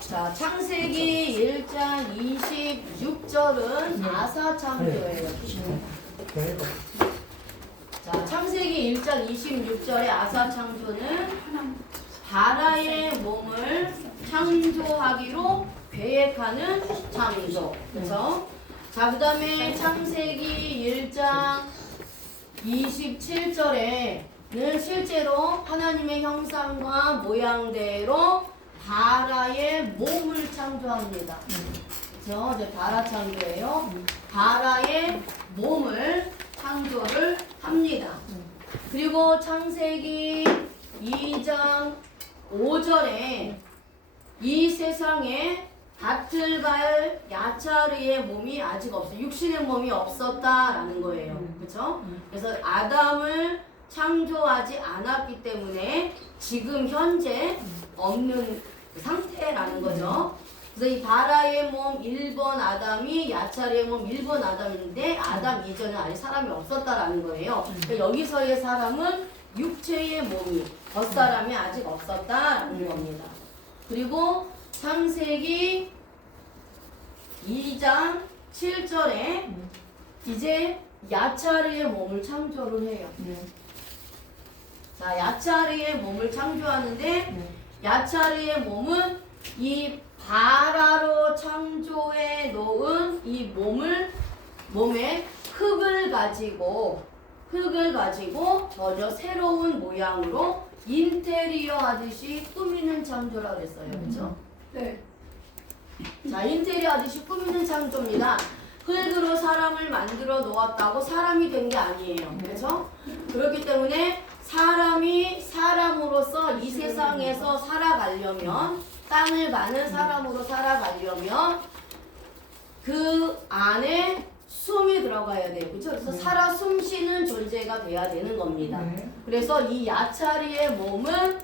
자, 창세기 1장 26절은 아사창조예요. 자, 창세기 1장 26절의 아사창조는 바라의 몸을 창조하기로 계획하는 창조. 그렇죠? 자, 그 다음에 창세기 1장 27절에는 실제로 하나님의 형상과 모양대로 바라의 몸을 창조합니다. 그렇죠? 이제 바라 창조예요. 바라의 몸을 창조를 합니다. 그리고 창세기 2장 5절에 이 세상에 다틀갈 야차르의 몸이 아직 없어. 육신의 몸이 없었다라는 거예요. 그렇죠? 그래서 아담을 창조하지 않았기 때문에 지금 현재 없는 상태라는 거죠. 그래서 이 바라의 몸 1번 아담이 야차르의 몸 1번 아담인데 아담 이전에 아직 사람이 없었다라는 거예요. 그러니까 여기서의 사람은 육체의 몸이 겉사람이 아직 없었다라는 겁니다. 그리고 창세기 2장 7절에 이제 야차르의 몸을 창조를 해요. 자, 야차르의 몸을 창조하는데 야차르의 몸은 이 바라로 창조해 놓은 이 몸에 흙을 가지고 전혀 새로운 모양으로 인테리어 하듯이 꾸미는 창조라고 그랬어요. 그렇죠? 네. 자, 인테리어 하듯이 꾸미는 창조입니다. 흙으로 사람을 만들어 놓았다고 사람이 된 게 아니에요. 그렇죠? 그렇기 때문에 사람이 사람으로서 이 세상에서 살아가려면 땅을 가는 사람으로 살아가려면 그 안에 숨이 들어가야 돼요. 그렇죠? 그래서 살아 숨쉬는 존재가 돼야 되는 겁니다. 그래서 이 야차리의 몸은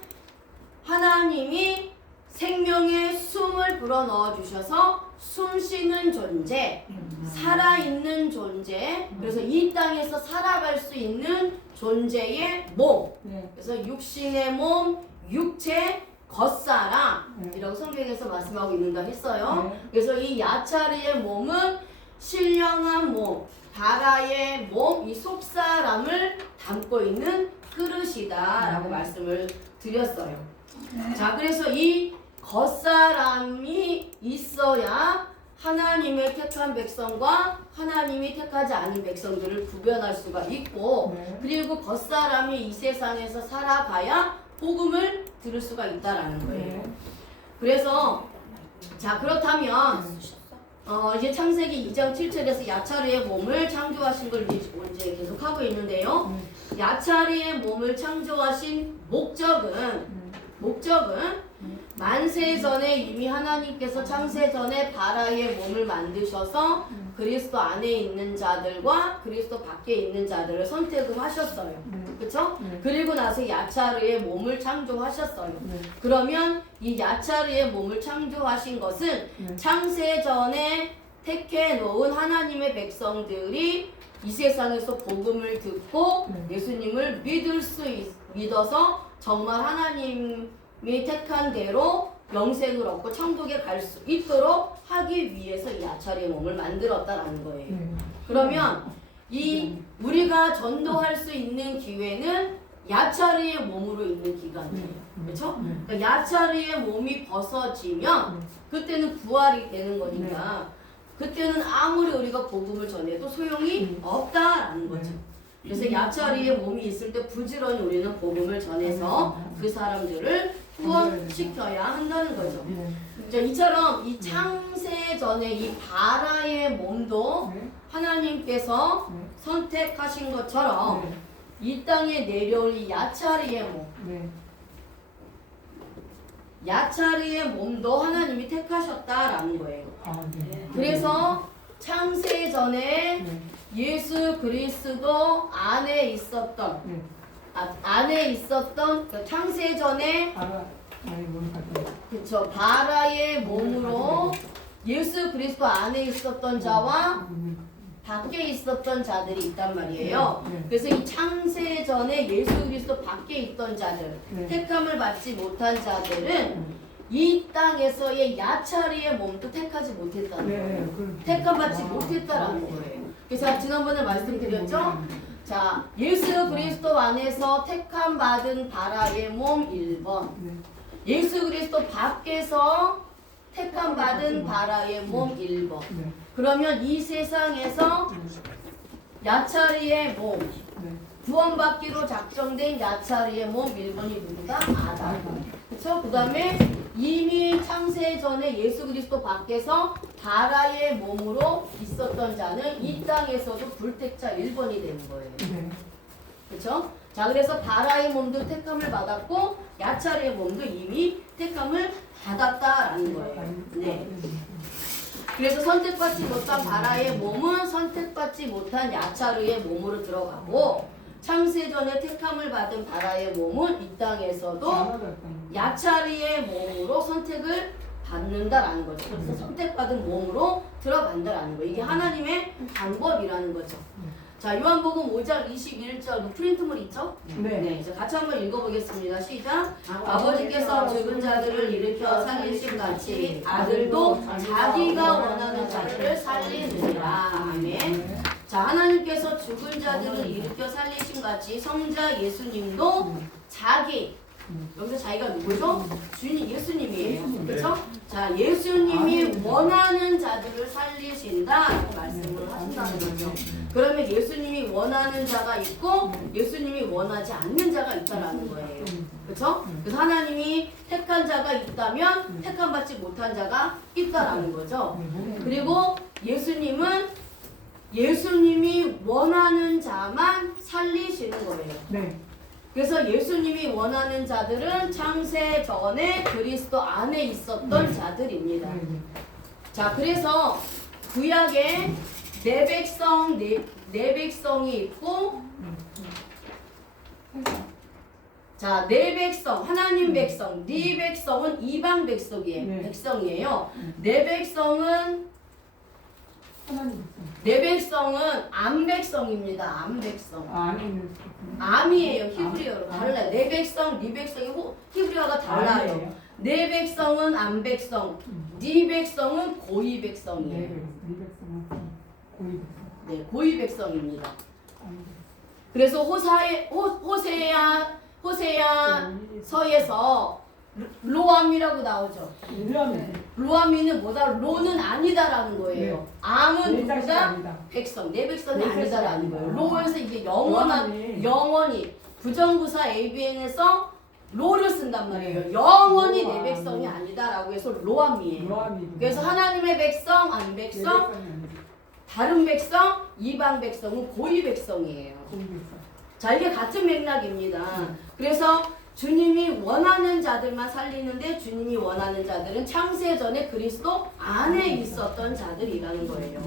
하나님이 생명의 숨을 불어넣어 주셔서 숨쉬는 존재, 살아있는 존재, 그래서 이 땅에서 살아갈 수 있는 존재의 몸. 그래서 육신의 몸, 육체, 겉사람이라고 성경에서 말씀하고 있는다 했어요. 그래서 이 야차리의 몸은 신령한 몸, 바라의 몸, 이 속사람을 담고 있는 그릇이다라고 말씀을 드렸어요. 자, 그래서 이 겉사람이 있어야 하나님의 택한 백성과 하나님이 택하지 않은 백성들을 구별할 수가 있고, 그리고 겉사람이 이 세상에서 살아가야 복음을 들을 수가 있다라는 거예요. 그래서 자, 그렇다면 이제 창세기 2장 7절에서 야차르의 몸을 창조하신 걸 이제 계속 하고 있는데요. 야차르의 몸을 창조하신 목적은 만세 전에 이미 하나님께서 창세 전에 바라의 몸을 만드셔서 그리스도 안에 있는 자들과 그리스도 밖에 있는 자들을 선택을 하셨어요. 그렇죠? 그리고 나서 야차르의 몸을 창조하셨어요. 그러면 이 야차르의 몸을 창조하신 것은 창세 전에 택해 놓은 하나님의 백성들이 이 세상에서 복음을 듣고 예수님을 믿어서 정말 하나님이 택한 대로 영생을 얻고 천국에 갈 수 있도록 하기 위해서 이 야차리의 몸을 만들었다라는 거예요. 그러면 이 우리가 전도할 수 있는 기회는 야차리의 몸으로 있는 기간이에요. 그렇죠? 그러니까 야차리의 몸이 벗어지면 그때는 부활이 되는 거니까 그때는 아무리 우리가 복음을 전해도 소용이 없다라는 거죠. 그래서 야차리의 몸이 있을 때 부지런히 우리는 복음을 전해서 그 사람들을 구원시켜야 한다는 거죠. 이처럼 이 창세 전에 이 바라의 몸도 하나님께서 선택하신 것처럼 이 땅에 내려올 이 야차리의 몸, 야차리의 몸도 하나님이 택하셨다라는 거예요. 그래서 창세 전에 예수 그리스도 안에 있었던 그 창세 전에 그쵸 바라의 몸으로 예수 그리스도 안에 있었던 자와 밖에 있었던 자들이 있단 말이에요. 그래서 이 창세 전에 예수 그리스도 밖에 있던 자들, 택함을 받지 못한 자들은 이 땅에서의 야차리의 몸도 택하지 못했다는 거예요. 택함받지 못했다라는 거예요. 그래서 지난번에 말씀드렸죠? 자, 예수 그리스도 안에서 택함 받은 바라의 몸 1번. 예수 그리스도 밖에서 택함 받은 바라의 몸 1번. 그러면 이 세상에서 야차리의 몸, 구원받기로 작정된 야차리의 몸 1번이 누구다? 아담. 그쵸? 그 다음에 이미 창세 전에 예수 그리스도 밖에서 바라의 몸으로 있었던 자는 이 땅에서도 불택자 1번이 되는 거예요. 그쵸? 자, 그래서 바라의 몸도 택함을 받았고 야차리의 몸도 이미 택함을 받았다라는 거예요. 네. 그래서 선택받지 못한 바라의 몸은 선택받지 못한 야차르의 몸으로 들어가고 창세전에 택함을 받은 바라의 몸은 이 땅에서도 야차르의 몸으로 선택을 받는다라는 거죠. 그래서 선택받은 몸으로 들어간다라는 거예요. 이게 하나님의 방법이라는 거죠. 자, 요한복음 5장 21절 프린트물 있죠? 네. 자, 같이 한번 읽어보겠습니다. 시작. 아버지께서 죽은 자들을 일으켜 살리신 같이 아들도 자기가 원하는 자들을 살리느니라. 아멘. 자, 하나님께서 죽은 자들을 일으켜 살리신 같이 성자 예수님도 자기, 여기서 자기가 누구죠? 주님 예수님이에요. 그렇죠? 자, 예수님이 원하는 자들을 살리신다라고 말씀을 하신다는 거죠. 그러면 예수님이 원하는 자가 있고 예수님이 원하지 않는 자가 있다라는 거예요. 그렇죠? 그래서 하나님이 택한 자가 있다면 택함 받지 못한 자가 있다라는 거죠. 그리고 예수님이 원하는 자만 살리시는 거예요. 그래서 예수님이 원하는 자들은 창세 전에 그리스도 안에 있었던 자들입니다. 자, 그래서 구약에 네 백성이 있고, 자, 네 백성, 하나님 백성, 네 백성은 이방 백성이에요. 네 백성은 암백성입니다. 암백성. 암이에요. 히브리어로 달라요. 네 백성, 네 백성이 히브리어가 달라요. 네 백성은 암백성, 네 백성은 고이백성이에요. 네, 고이백성입니다. 그래서 호세아서에서 로암이라고 나오죠. 로암이는 뭐다? 로는 아니다라는 거예요. 암은 누구다? 백성. 내 백성이 아니다라는 거예요. 로에서 이게 영원히 부정부사 ABN에서 로를 쓴단 말이에요. 영원히 내 백성이 아니다라고 해서 로암이에요. 그래서 하나님의 백성, 암백성, 다른 백성, 이방 백성은 고이 백성이에요. 자, 이게 같은 맥락입니다. 그래서 주님이 원하는 자들만 살리는데 주님이 원하는 자들은 창세 전에 그리스도 안에 있었던 자들이라는 거예요.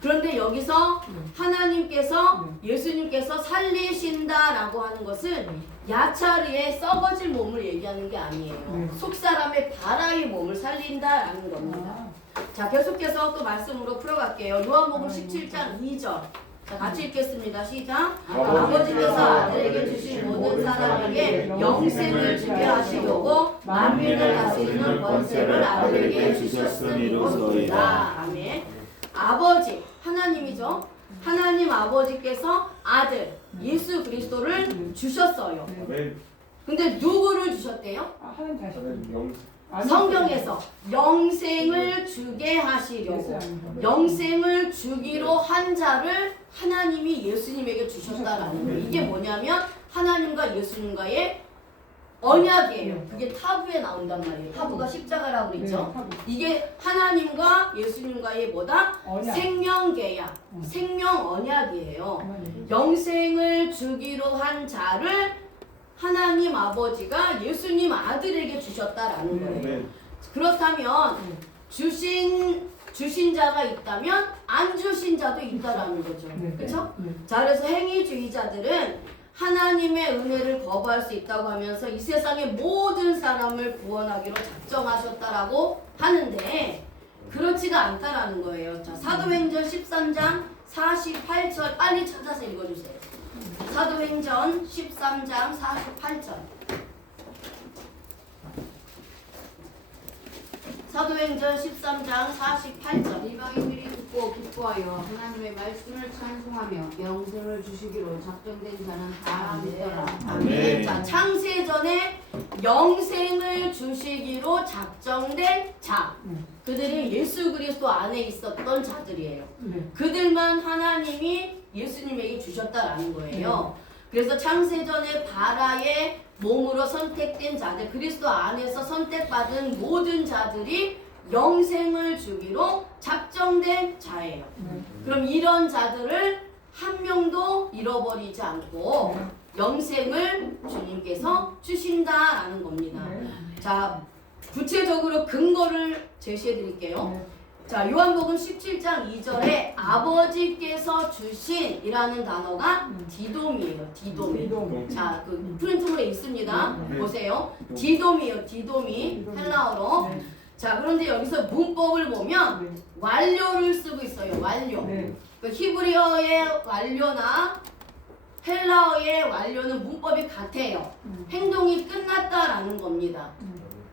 그런데 여기서 하나님께서 예수님께서 살리신다라고 하는 것은 야차르의 썩어질 몸을 얘기하는 게 아니에요. 속사람의 바라의 몸을 살린다라는 겁니다. 자, 계속해서 또 말씀으로 풀어갈게요. 요한복음 17장 2절. 자, 같이 읽겠습니다. 시작. 아버지께서 아들에게 주신 모든 사람에게 영생을 주게 하시려고 만민을 다스리는 권세를 아들에게 주셨으니로소이다. 아멘. 아버지, 하나님이죠. 하나님 아버지께서 아들 예수 그리스도를 주셨어요. 근데 누구를 주셨대요? 성경에서 영생을 주게 하시려고, 영생을 주기로 한 자를 하나님이 예수님에게 주셨다라는 거예요. 이게 뭐냐면 하나님과 예수님과의 언약이에요. 그게 타부에 나온단 말이에요. 타부가 십자가라고 그랬죠. 이게 하나님과 예수님과의 뭐다? 생명계약, 생명 언약이에요. 영생을 주기로 한 자를 하나님 아버지가 예수님 아들에게 주셨다라는 거예요. 그렇다면 주신 자가 있다면 안 주신 자도 있다라는 거죠. 그렇죠? 자, 그래서 행위주의자들은 하나님의 은혜를 거부할 수 있다고 하면서 이 세상의 모든 사람을 구원하기로 작정하셨다라고 하는데 그렇지가 않다라는 거예요. 자, 사도행전 13장 48절 빨리 찾아서 읽어주세요. 사도행전 13장 48절. 사도행전 13장 48절. 이방인들이 듣고 기뻐하여 하나님의 말씀을 찬송하며 영생을 주시기로 작정된 자는 다 믿더라. 아멘. 자, 창세전에 영생을 주시기로 작정된 자. 그들이 예수 그리스도 안에 있었던 자들이에요. 그들만 하나님이 예수님에게 주셨다라는 거예요. 그래서 창세전에 바라의 몸으로 선택된 자들, 그리스도 안에서 선택받은 모든 자들이 영생을 주기로 작정된 자예요. 그럼 이런 자들을 한 명도 잃어버리지 않고 영생을 주님께서 주신다라는 겁니다. 자, 구체적으로 근거를 제시해 드릴게요. 자, 요한복음 17장 2절에 아버지께서 주신이라는 단어가 디돔이에요. 디돔. 자, 그 프린트물에 있습니다. 보세요. 디돔이에요. 디돔이 헬라어로. 자, 그런데 여기서 문법을 보면 완료를 쓰고 있어요. 완료. 그 히브리어의 완료나 헬라어의 완료는 문법이 같아요. 행동이 끝났다라는 겁니다.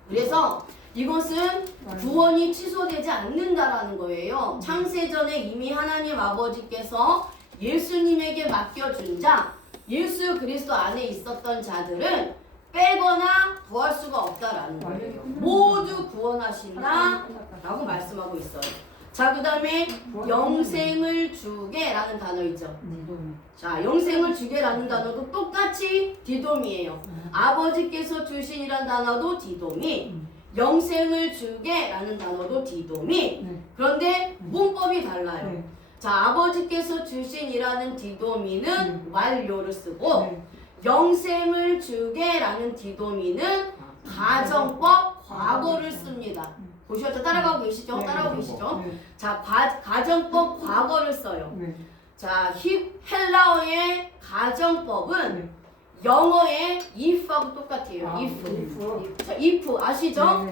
그래서 이것은 구원이 취소되지 않는다라는 거예요. 창세전에 이미 하나님 아버지께서 예수님에게 맡겨준 자, 예수 그리스도 안에 있었던 자들은 빼거나 더할 수가 없다라는 거예요. 모두 구원하신다 라고 말씀하고 있어요. 자, 그 다음에 영생을 주게 라는 단어 있죠. 자, 영생을 주게 라는 단어도 똑같이 디돔이에요. 아버지께서 주신이라는 단어도 디돔이, 영생을 주게 라는 단어도 디돔이. 그런데 문법이 달라요. 자, 아버지께서 주신이라는 디도미는 완료를 쓰고 영생을 주게 라는 디도미는 가정법 과거를 씁니다. 보셨죠? 따라가고 계시죠? 따라가고 계시죠? 자, 가정법 과거를 써요. 자, 헬라어의 가정법은 영어의 if하고 똑같아요. if. 자, if 아시죠?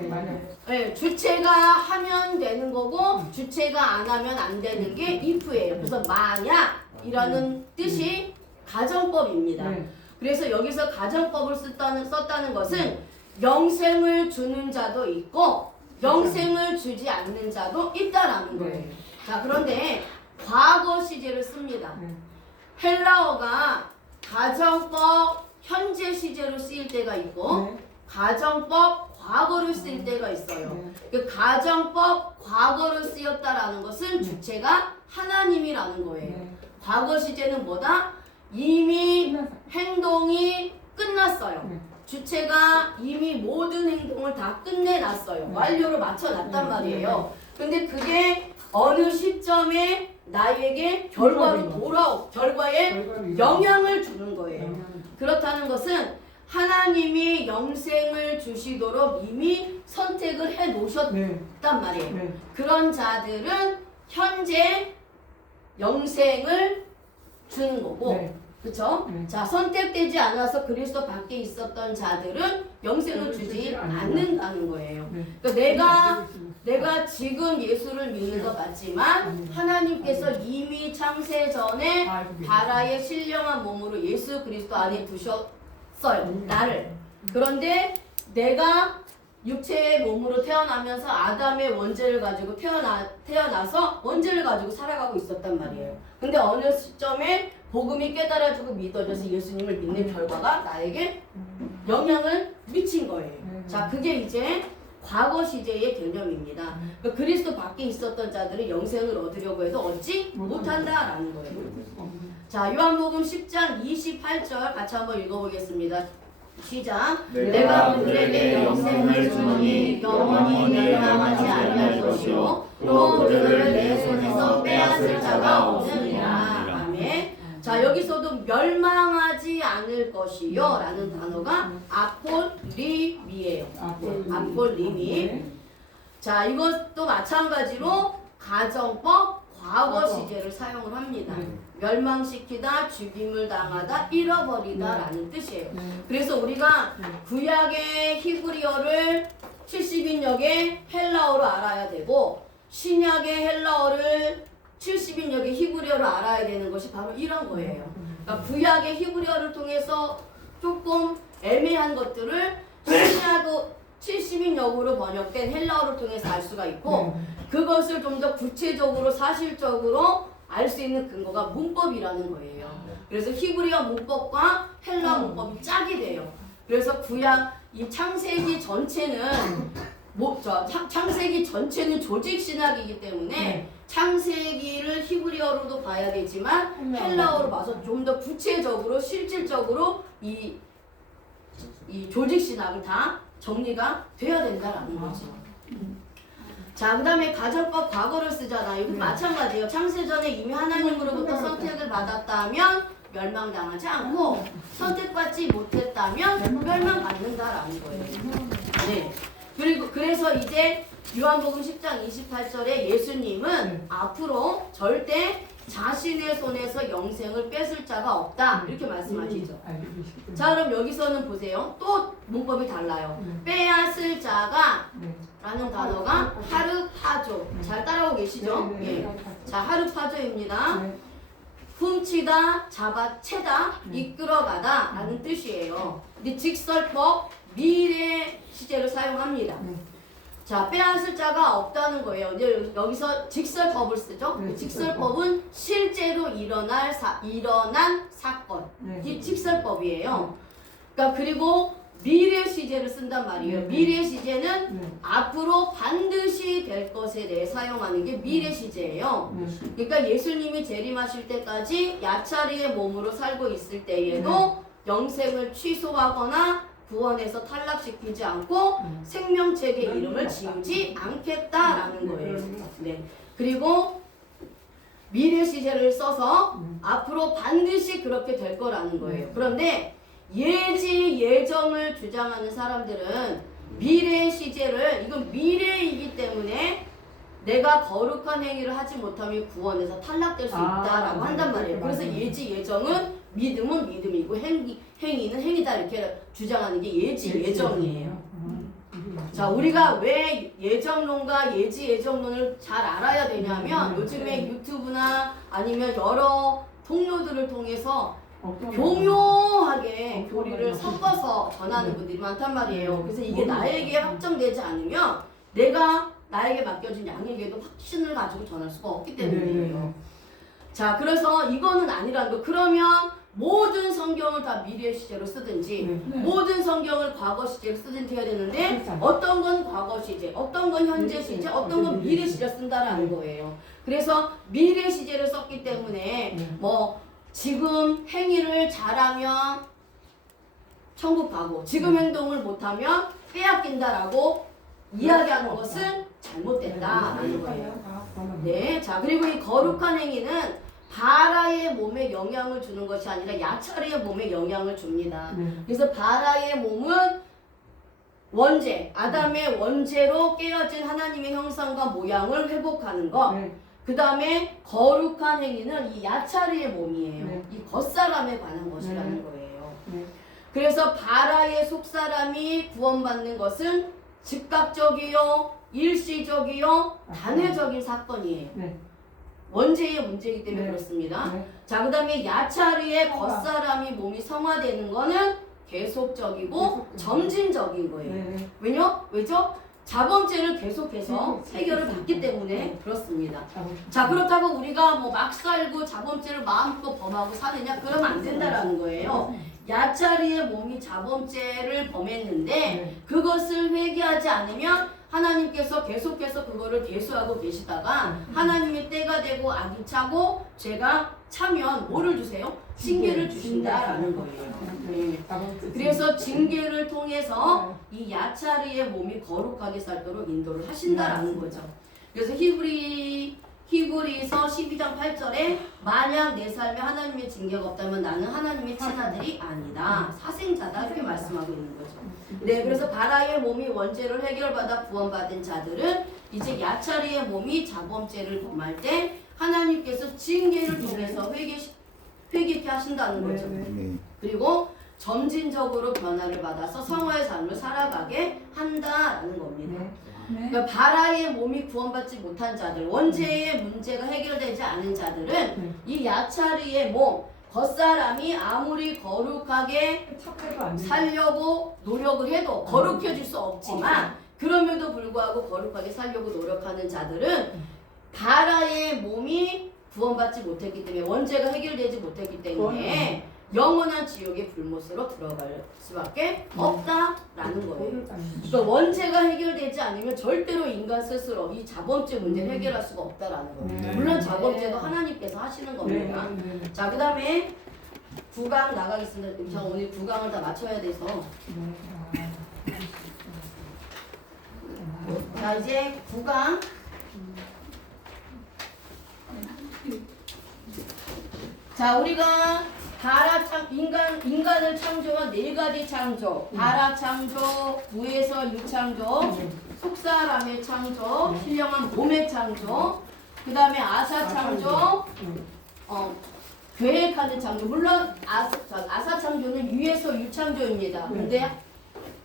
네, 주체가 하면 되는 거고 주체가 안 하면 안 되는 게 if예요. 그래서 만약이라는 뜻이 가정법입니다. 그래서 여기서 가정법을 썼다는 것은 영생을 주는 자도 있고 영생을 주지 않는 자도 있다라는 거예요. 자, 그런데 과거 시제를 씁니다. 헬라어가 가정법 현재 시제로 쓰일 때가 있고 가정법 과거를 쓸 때가 있어요. 그 가정법 과거를 쓰였다라는 것은 주체가 하나님이라는 거예요. 과거 시제는 뭐다? 이미 행동이 끝났어요. 주체가 이미 모든 행동을 다 끝내놨어요. 완료를 맞춰놨단 말이에요. 근데 그게 어느 시점에 나에게 결과에 영향을 주는 거예요. 그렇다는 것은 하나님이 영생을 주시도록 이미 선택을 해 놓으셨단 말이에요. 그런 자들은 현재 영생을 주는 거고, 그쵸? 자, 선택되지 않아서 그리스도 밖에 있었던 자들은 영생을 주지 않는다는 거예요. 그러니까 내가 지금 예수를 믿는 것 맞지만 하나님께서 이미 창세 전에 바라의 신령한 몸으로 예수 그리스도 안에 두셨어요. 나를. 그런데 내가 육체의 몸으로 태어나면서 아담의 원죄를 가지고 태어나서 원죄를 가지고 살아가고 있었단 말이에요. 근데 어느 시점에 복음이 깨달아지고 믿어져서 예수님을 믿는 결과가 나에게 영향을 미친 거예요. 자, 그게 이제 과거 시제의 개념입니다. 그러니까 그리스도 밖에 있었던 자들은 영생을 얻으려고 해도 얻지 못한다라는 거예요. 자, 요한복음 10장 28절 같이 한번 읽어보겠습니다. 시작. 내가 그들에게 영생을 주노니 영원히 멸망하지 아니할 것이요 또 그들을 내 손에서 빼앗을 자가 없느니라. 아멘. 자, 여기서도 멸망하지 않을 것이요 라는 단어가 아폴리미예요. 아폴리미. 자, 이것도 마찬가지로 가정법 과거 시제를 사용을 합니다. 멸망시키다, 죽임을 당하다, 잃어버리다 라는 뜻이에요. 그래서 우리가 구약의 히브리어를 70인역의 헬라어로 알아야 되고 신약의 헬라어를 70인 여기 히브리어로 알아야 되는 것이 바로 이런 거예요. 그러니까 구약의 히브리어를 통해서 조금 애매한 것들을 신약의 70인 역으로 번역된 헬라어를 통해서 알 수가 있고 그것을 좀 더 구체적으로 사실적으로 알 수 있는 근거가 문법이라는 거예요. 그래서 히브리어 문법과 헬라어 문법이 짝이 돼요. 그래서 구약 이 창세기 전체는 창세기 전체는 조직 신학이기 때문에 창세기를 히브리어로도 봐야 되지만 헬라어로 봐서 좀 더 구체적으로 실질적으로 이 조직 신학을 다 정리가 돼야 된다라는 거죠. 자, 그 다음에 가정법 과거를 쓰잖아요. 이것도 마찬가지예요. 창세전에 이미 하나님으로부터 선택을 받았다면 멸망당하지 않고 선택받지 못했다면 멸망받는다라는 거예요. 네. 그리고 그래서 이제 요한복음 10장 28절에 예수님은 앞으로 절대 자신의 손에서 영생을 뺏을 자가 없다 이렇게 말씀하시죠. 자, 그럼 여기서는 보세요. 또 문법이 달라요. 빼앗을 자가 라는 단어가 하르파조. 잘 따라오고 계시죠? 예. 자, 하르파조입니다. 훔치다, 잡아채다, 이끌어가다 라는 뜻이에요. 근데 직설법, 미래 시제를 사용합니다. 자, 빼앗을 자가 없다는 거예요. 이제 여기서 직설법을 쓰죠. 직설법은 실제로 일어난 사건. 이 직설법이에요. 그러니까 그리고 미래 시제를 쓴단 말이에요. 미래 시제는 앞으로 반드시 될 것에 대해 사용하는 게 미래 시제예요. 그러니까 예수님이 재림하실 때까지 야차리의 몸으로 살고 있을 때에도 영생을 취소하거나 구원에서 탈락시키지 않고 생명책의 이름을 지우지 않겠다라는 거예요. 네. 그리고 미래 시제를 써서 앞으로 반드시 그렇게 될 거라는 거예요. 그런데 예지 예정을 주장하는 사람들은 미래 시제를 이건 미래이기 때문에 내가 거룩한 행위를 하지 못하면 구원에서 탈락될 수 있다라고 한단 말이에요. 그래서 예지 예정은 믿음은 믿음이고 행위는 행위다 이렇게 주장하는 게 예지 예정이에요. 자, 우리가 왜 예정론과 예지 예정론을 잘 알아야 되냐면 요즘에 유튜브나 아니면 여러 통로들을 통해서 교묘하게 교리를 섞어서 전하는 분들이 많단 말이에요. 그래서 이게 나에게 확정되지 않으면 내가 나에게 맡겨진 양에게도 확신을 가지고 전할 수가 없기 때문이에요. 자, 그래서 이거는 아니라는 거. 그러면 모든 성경을 다 미래 시제로 쓰든지 모든 성경을 과거 시제로 쓰든지 해야 되는데 어떤 건 과거 시제, 어떤 건 현재 시제, 어떤 건 미래 시제 쓴다라는 거예요. 그래서 미래 시제를 썼기 때문에 뭐 지금 행위를 잘하면 천국 가고 지금 행동을 못하면 빼앗긴다라고 이야기하는 것은 잘못된다라는 거예요. 네, 자, 그리고 이 거룩한 행위는 바라의 몸에 영향을 주는 것이 아니라 야차리의 몸에 영향을 줍니다. 그래서 바라의 몸은 원죄, 아담의 원죄로 깨어진 하나님의 형상과 모양을 회복하는 것. 그 다음에 거룩한 행위는 이 야차리의 몸이에요. 이 겉사람에 관한 것이라는 거예요. 그래서 바라의 속사람이 구원받는 것은 즉각적이요, 일시적이요, 단회적인 사건이에요. 원죄의 문제이기 때문에 그렇습니다. 자, 그 다음에 야차리의 겉사람이 몸이 성화되는 거는 계속적이고 점진적인 거예요. 왜죠? 자범죄를 계속해서 해결을 받기 때문에 그렇습니다. 자, 그렇다고 우리가 뭐 막 살고 자범죄를 마음껏 범하고 사느냐? 그러면 안 된다라는 거예요. 야차리의 몸이 자범죄를 범했는데 그것을 회개하지 않으면 하나님께서 계속해서 그거를 대수하고 계시다가 하나님의 때가 되고 악이 차고 죄가 차면 뭐를 주세요? 징계를 주신다라는 거예요. 네. 그래서 징계를 통해서 이 야차리의 몸이 거룩하게 살도록 인도를 하신다라는 거죠. 그래서 히브리서 12장 8절에 만약 내 삶에 하나님의 징계가 없다면 나는 하나님의 친아들이 아니다. 사생자다 이렇게 말씀하고 있는 거죠. 네, 그래서 바라의 몸이 원죄를 해결받아 구원받은 자들은 이제 야차리의 몸이 자범죄를 범할 때 하나님께서 징계를 통해서 회개케 하신다는 거죠. 그리고 점진적으로 변화를 받아서 성화의 삶을 살아가게 한다라는 겁니다. 네. 그러니까 바라의 몸이 구원받지 못한 자들, 원죄의 문제가 해결되지 않은 자들은 네. 이 야차르의 몸, 겉사람이 아무리 거룩하게 착해도 안 돼. 살려고 노력을 해도 거룩해질 수 없지만 그럼에도 불구하고 거룩하게 살려고 노력하는 자들은 바라의 몸이 구원받지 못했기 때문에 원죄가 해결되지 못했기 때문에 영원한 지옥의 불못으로 들어갈 수밖에 없다라는 거예요. 그러니까 원죄가 해결되지 않으면 절대로 인간 스스로 이 자범죄 문제를 해결할 수가 없다라는 거예요. 네. 물론 자범죄도 하나님께서 하시는 겁니다. 자, 그 다음에 9강 나가겠습니다. 저 오늘 9강을 다 맞춰야 돼서. 자, 이제 9강. 자, 우리가 인간을 창조한 네 가지 창조. 바라 창조, 무에서 유창조, 속사람의 창조, 신령한 몸의 창조, 그 다음에 아사 창조, 계획하는 창조. 물론 아사 창조는 유에서 유창조입니다. 근데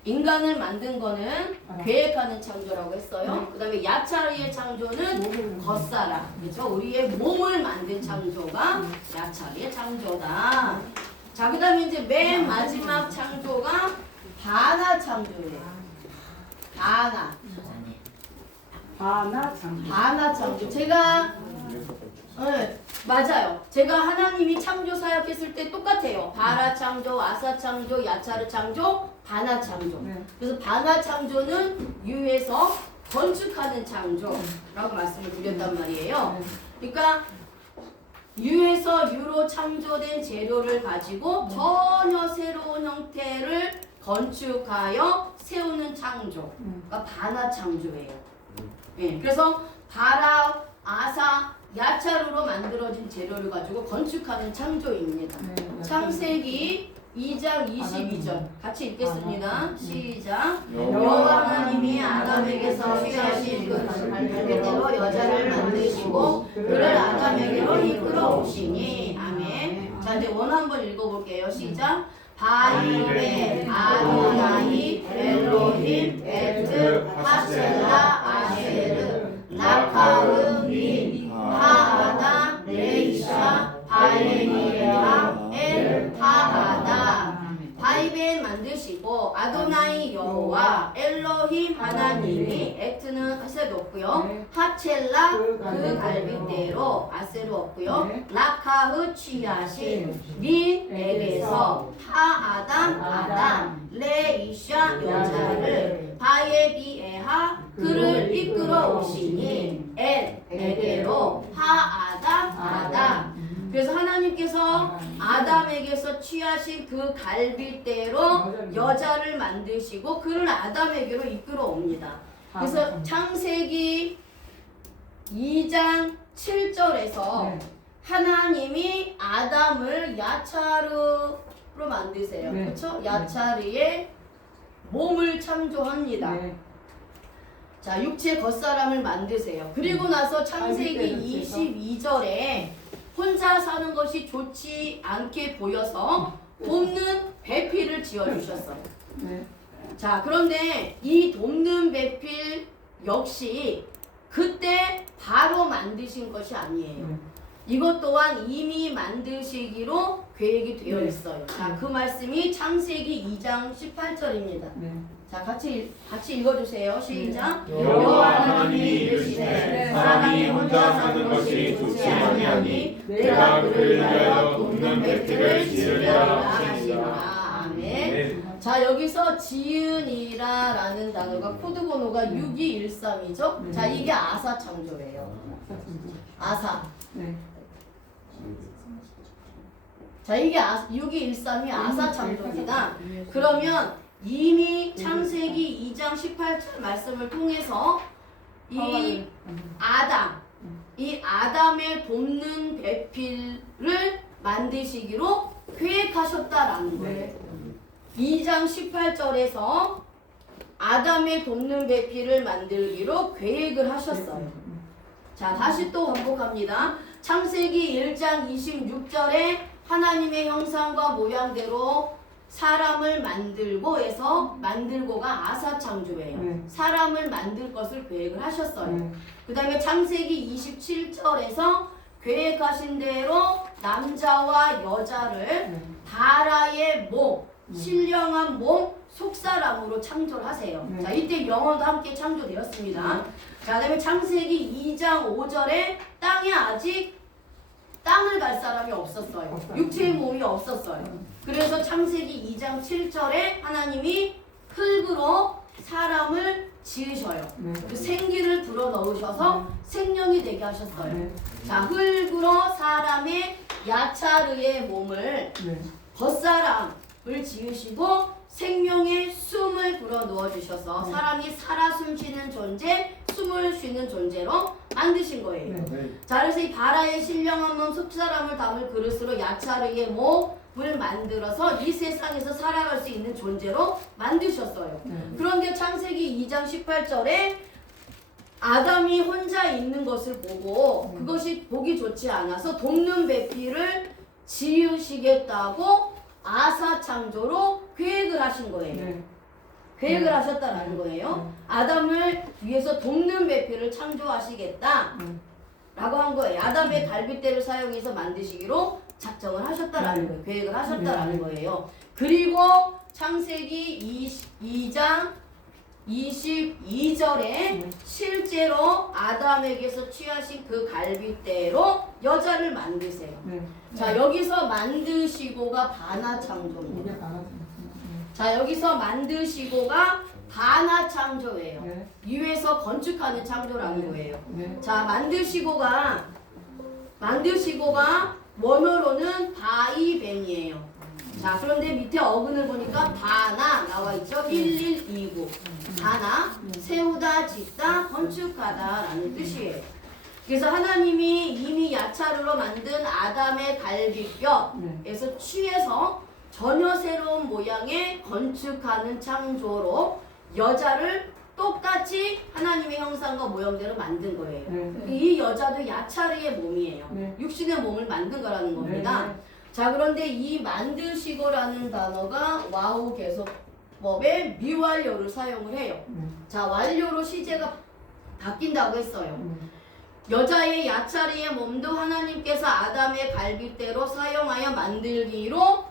인간을 만든 거는 계획하는 창조라고 했어요. 그 다음에 야차리의 창조는 겉사람, 그렇죠? 우리의 몸을 만든 창조가 야차리의 창조다. 자, 그 다음에 이제 맨 마지막 창조가 바나 창조예요. 바나 창조. 제가 맞아요. 제가 하나님이 창조 사역했을 때 똑같아요. 바라 창조, 아사 창조, 야차르 창조, 바나 창조. 그래서 바나 창조는 유에서 건축하는 창조라고 말씀을 드렸단 말이에요. 그러니까 유에서 유로 창조된 재료를 가지고 전혀 새로운 형태를 건축하여 세우는 창조가 바나 창조예요. 예, 그래서 바라, 아사, 야차르로 만들어진 재료를 가지고 건축하는 창조입니다. 창세기 2장 22절 같이 읽겠습니다. 시작. 여호와 하나님이 아담에게서 취하신 그 갈빗대로 여자를 만드시고 그를 아담에게로 이끌어 오시니. 아멘. 자, 이제 원 한번 읽어볼게요. 시작. 바이베 아도나이 엘로힘 에트 하셀라 아쉐르 나카흐 미 하하다 레이샤 바이베니레아 엘 하하다. 바이벤 만드시고 아도나이 여호와 엘로힘 하나님이 에트는 하셀도 없고요. 하첼라 그 갈빗대로 아세로 없고요. 라카흐 취하신 린에게서 하아담 아담 레이샤 여자를 바예비에하 그를 이끌어 오시니 엘에게로 하아담 아담. 그래서 하나님께서 아담에게서 취하신 그 갈빗대로 여자를 만드시고 그를 아담에게로 이끌어 옵니다. 그래서 창세기 2장 7절에서 하나님이 아담을 야차르로 만드세요. 그렇죠? 야차르의 몸을 창조합니다. 자, 육체 겉사람을 만드세요. 그리고 나서 창세기 22절에 혼자 사는 것이 좋지 않게 보여서 돕는 배필을 지어주셨어요. 자, 그런데 이 돕는 배필 역시 그때 바로 만드신 것이 아니에요. 이것 또한 이미 만드시기로 계획이 되어 있어요. 자, 그 말씀이 창세기 2장 18절입니다. 자, 같이 읽어주세요. 시작. 여호와 하나님이 이르시되 사람이 혼자 사는 것이 좋지 아니하니 내가 그를 위하여 돕는 배필을 지으리라 하시니라. 아멘. 자, 여기서 지은이라라는 단어가 코드 번호가 6213이죠. 자, 이게 아사 창조예요. 아사. 자, 이게 6213이 아사 창조입니다. 그러면 이미 창세기 2장 18절 말씀을 통해서 이 아담의 돕는 배필을 만드시기로 계획하셨다라는 거예요. 2장 18절에서 아담의 돕는 배필을 만들기로 계획을 하셨어요. 자, 다시 또 반복합니다. 창세기 1장 26절에 하나님의 형상과 모양대로 사람을 만들고에서 만들고가 아사창조예요. 네. 사람을 만들 것을 계획을 하셨어요. 네. 그 다음에 창세기 27절에서 계획하신 대로 남자와 여자를 네. 바라의 몸, 신령한 몸, 속사람으로 창조를 하세요. 네. 자, 이때 영혼도 함께 창조되었습니다. 자, 그 다음에 창세기 2장 5절에 땅에 아직 땅을 갈 사람이 없었어요. 없어요. 육체의 몸이 없었어요. 그래서 창세기 2장 7절에 하나님이 흙으로 사람을 지으셔요. 네. 그 생기를 불어넣으셔서 생명이 되게 하셨어요. 네. 자, 흙으로 사람의 야차르의 몸을 네. 겉사람을 지으시고 생명의 숨을 불어넣어 주셔서 네. 사람이 살아 숨쉬는 존재, 숨을 쉬는 존재로 만드신 거예요. 네. 자, 그래서 이 바라의 신령한 몸 속사람을 담을 그릇으로 야차르의 몸을 만들어서 이 세상에서 살아갈 수 있는 존재로 만드셨어요. 네. 그런데 창세기 2장 18절에 아담이 혼자 있는 것을 보고 그것이 보기 좋지 않아서 돕는 배필을 지으시겠다고 아사창조로 계획을 하신 거예요. 네. 계획을 하셨다라는 거예요. 아담을 위해서 돕는 배필을 창조하시겠다 라고 한 거예요. 아담의 갈빗대를 사용해서 만드시기로 작정을 하셨다라는 거예요. 계획을 하셨다라는 거예요. 그리고 창세기 22장 22절에 실제로 아담에게서 취하신 그 갈빗대로 여자를 만드세요. 네. 자, 여기서 만드시고가 반하창조입니다. 이게 바람. 자, 여기서 만드시고가 반하창조예요. 네. 위에서 건축하는 창조라는 거예요. 네. 자, 만드시고가 원어로는 바이벤이에요. 자, 그런데 밑에 어근을 보니까 바나 나와 있죠. 1129. 바나 세우다, 짓다, 건축하다라는 뜻이에요. 그래서 하나님이 이미 야차르로 만든 아담의 갈비뼈에서 취해서 전혀 새로운 모양의 건축하는 창조로 여자를 똑같이 하나님의 형상과 모형대로 만든 거예요. 네. 이 여자도 야차르의 몸이에요. 네. 육신의 몸을 만든 거라는 겁니다. 네. 자, 그런데 이 만드시고라는 단어가 와우 개속법의 미완료를 사용을 해요. 자, 완료로 시제가 바뀐다고 했어요. 여자의 야차르의 몸도 하나님께서 아담의 갈빗대로 사용하여 만들기로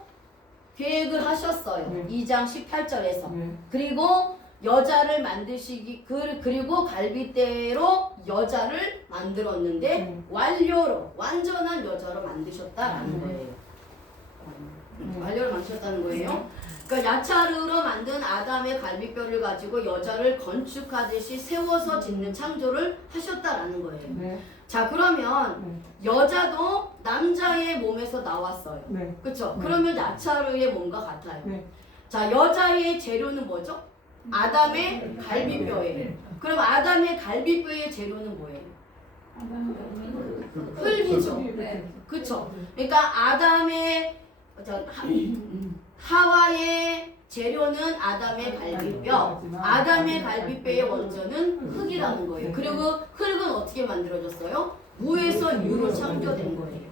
계획을 하셨어요. 네. 2장 18절에서. 네. 그리고 여자를 만드시기 그리고 갈빗대로 여자를 만들었는데 완료로 완전한 여자로 만드셨다라는 거예요. 완료로 만드셨다는 거예요. 그러니까 야차르로 만든 아담의 갈비뼈를 가지고 여자를 건축하듯이 세워서 짓는 창조를 하셨다라는 거예요. 네. 자, 그러면 여자도 남자의 몸에서 나왔어요. 네. 그렇죠? 그러면 야차르의 몸과 같아요. 네. 자, 여자의 재료는 뭐죠? 아담의 갈비뼈예요. 그럼 아담의 갈비뼈의 재료는 뭐예요? 흙이죠. 그렇죠? 그러니까 하와의 재료는 아담의 갈비뼈, 아담의 갈비뼈의 원조는 흙이라는 거예요. 그리고 흙은 어떻게 만들어졌어요? 무에서 유로 창조된 거예요.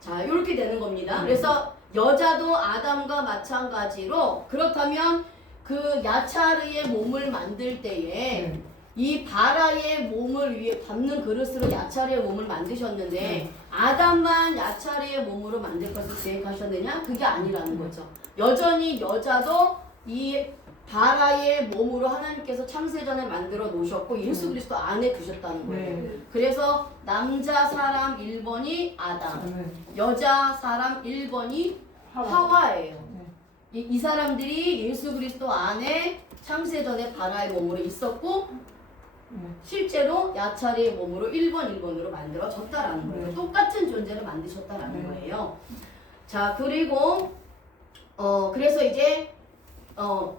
자, 이렇게 되는 겁니다. 그래서 여자도 아담과 마찬가지로 그렇다면 그 야차르의 몸을 만들 때에 이 바라의 몸을 위해 담는 그릇으로 야차르의 몸을 만드셨는데 아담만 야차르의 몸으로 만들 것을 계획하셨느냐? 그게 아니라는 거죠. 여전히 여자도 이 바라의 몸으로 하나님께서 창세전에 만들어 놓으셨고 예수 그리스도 안에 두셨다는 거예요. 그래서 남자 사람 1번이 아담, 여자 사람 1번이 하와예요. 이 사람들이 예수 그리스도 안에 창세전에 바라의 몸으로 있었고 실제로 야차르의 몸으로 1번으로 만들어졌다라는 거예요. 똑같은 존재를 만드셨다라는 거예요. 자, 그리고 그래서 이제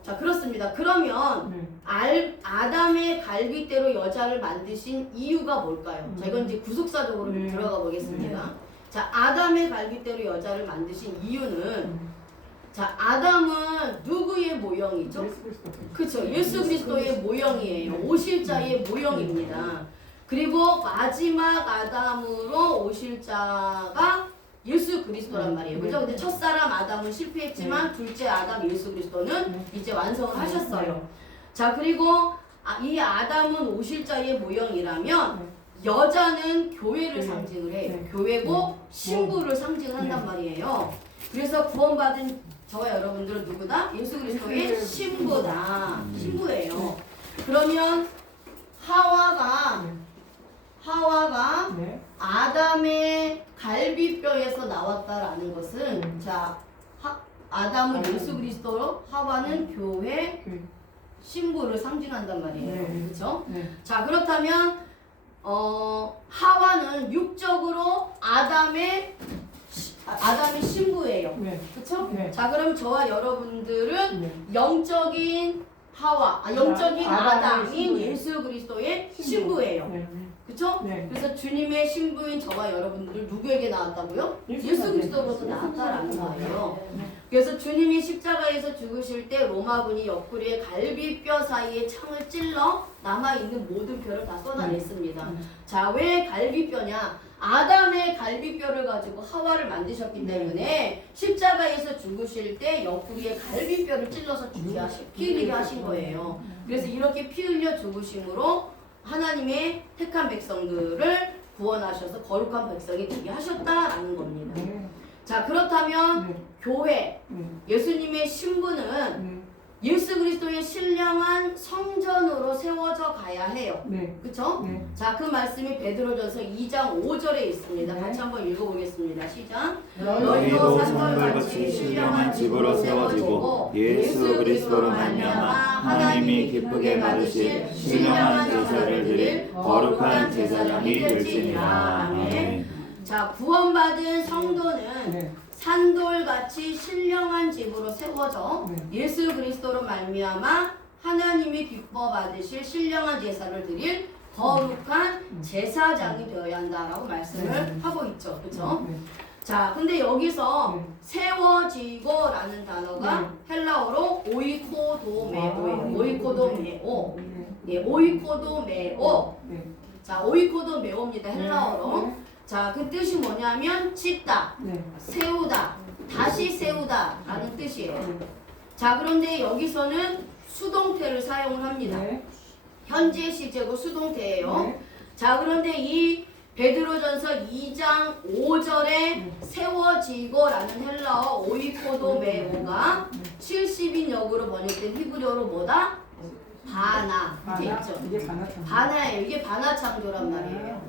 자, 그렇습니다. 그러면 아담의 갈빗대로 여자를 만드신 이유가 뭘까요? 자, 이건 이제 구속사적으로 들어가 보겠습니다. 자, 아담의 갈빗대로 여자를 만드신 이유는 자, 아담은 누구의 모형이죠? 그렇죠. 예수 그리스도의 모형이에요. 오실 자의 모형입니다. 그리고 마지막 아담으로 오실 자가 예수 그리스도란 말이에요. 그죠? 근데 첫사람 아담은 실패했지만 둘째 아담 예수 그리스도는 이제 완성을 하셨어요. 자, 그리고 이 아담은 오실자의 모형이라면 여자는 교회를 상징을 해요. 교회고 신부를 상징한단 말이에요. 그래서 구원받은 저와 여러분들은 누구다? 예수 그리스도의 신부다. 신부예요. 그러면 하와가 아담의 갈비뼈에서 나왔다라는 것은 자, 아담은 예수 그리스도로 하와는 교회 신부를 상징한단 말이에요. 그렇죠? 자, 그렇다면 하와는 육적으로 아담의 신부예요. 그렇죠? 자, 그럼 저와 여러분들은 영적인 영적인 아담인 예수 그리스도의 신부예요. 그렇죠? 그래서 주님의 신부인 저와 여러분들 누구에게 나왔다고요? 예수 그리스도로서 나왔다라는 거예요. 그래서 주님이 십자가에서 죽으실 때 로마군이 옆구리에 갈비뼈 사이에 창을 찔러 남아있는 모든 뼈를 다 쏟아냈습니다. 자, 왜 갈비뼈냐? 아담의 갈비뼈를 가지고 하와를 만드셨기 때문에 십자가에서 죽으실 때 옆구리에 갈비뼈를 찔러서 피 흘리게 하신 거예요. 그래서 이렇게 피 흘려 죽으심으로 하나님의 택한 백성들을 구원하셔서 거룩한 백성이 되게 하셨다라는 겁니다. 자, 그렇다면 교회, 예수님의 신부는 예수 그리스도의 신령한 성전으로 세워져 가야 해요. 그렇죠? 자, 그 말씀이 베드로전서 2장 5절에 있습니다. 같이 한번 읽어보겠습니다. 시작. 너희도 성결같이 신령한 집으로 세워지고 예수 그리스도로 말미암아 하나님이 기쁘게 받으실 신령한 제사를 드릴 거룩한 제사장이 될지니라. 아멘. 자, 구원받은 성도는 산돌같이 신령한 집으로 세워져 예수 그리스도로 말미암아 하나님이 기뻐 받으실 신령한 제사를 드릴 거룩한 제사장이 되어야 한다라고 말씀을 하고 있죠. 그렇죠? 자, 근데 여기서 세워지고라는 단어가 헬라어로 오이코도메오예요. 오이코도메오. 예, 오이코도메오. 자, 오이코도메오입니다. 헬라어로. 자, 그 뜻이 뭐냐면 짓다, 세우다, 다시 세우다 라는 뜻이에요. 자, 그런데 여기서는 수동태를 사용을 합니다. 현재 시제고 수동태예요. 자, 그런데 이 베드로전서 2장 5절에 세워지고 라는 헬라어 오이코도메오가 70인 역으로 번역된 히브리어로 뭐다? 바나. 이렇게 있죠. 바나예요. 이게 바나 창조란 말이에요.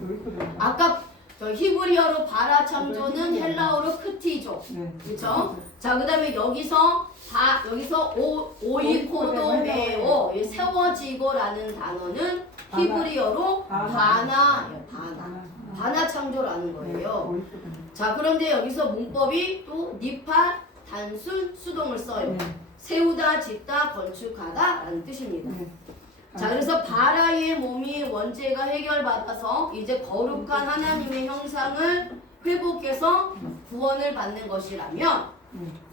아까 히브리어로 바라 창조는 헬라어로 크티조. 그렇죠? 자, 그다음에 여기서 오이코도메오 세워지고라는 단어는 히브리어로 바나예요. 바나 창조라는 거예요. 자, 그런데 여기서 문법이 또 니파 단순 수동을 써요. 세우다, 짓다, 건축하다라는 뜻입니다. 자, 그래서 바라의 몸이 원죄가 해결받아서 이제 거룩한 하나님의 형상을 회복해서 구원을 받는 것이라면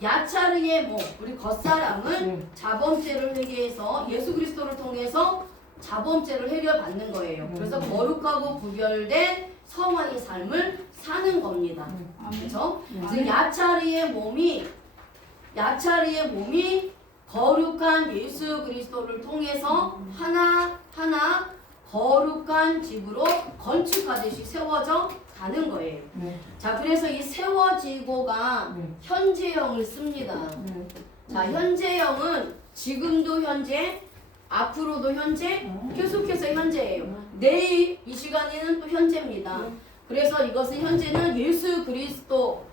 야차르의 몸, 우리 겉사람은 자범죄를 회개해서 예수 그리스도를 통해서 자범죄를 해결받는 거예요. 그래서 거룩하고 구별된 성화의 삶을 사는 겁니다. 그렇죠? 그래서 야차르의 몸이 거룩한 예수 그리스도를 통해서 하나하나 거룩한 집으로 건축하듯이 세워져 가는 거예요. 자, 그래서 이 세워지고가 현재형을 씁니다. 자, 현재형은 지금도 현재, 앞으로도 현재, 계속해서 현재예요. 내일 이 시간에는 또 현재입니다. 그래서 이것은 현재는 예수 그리스도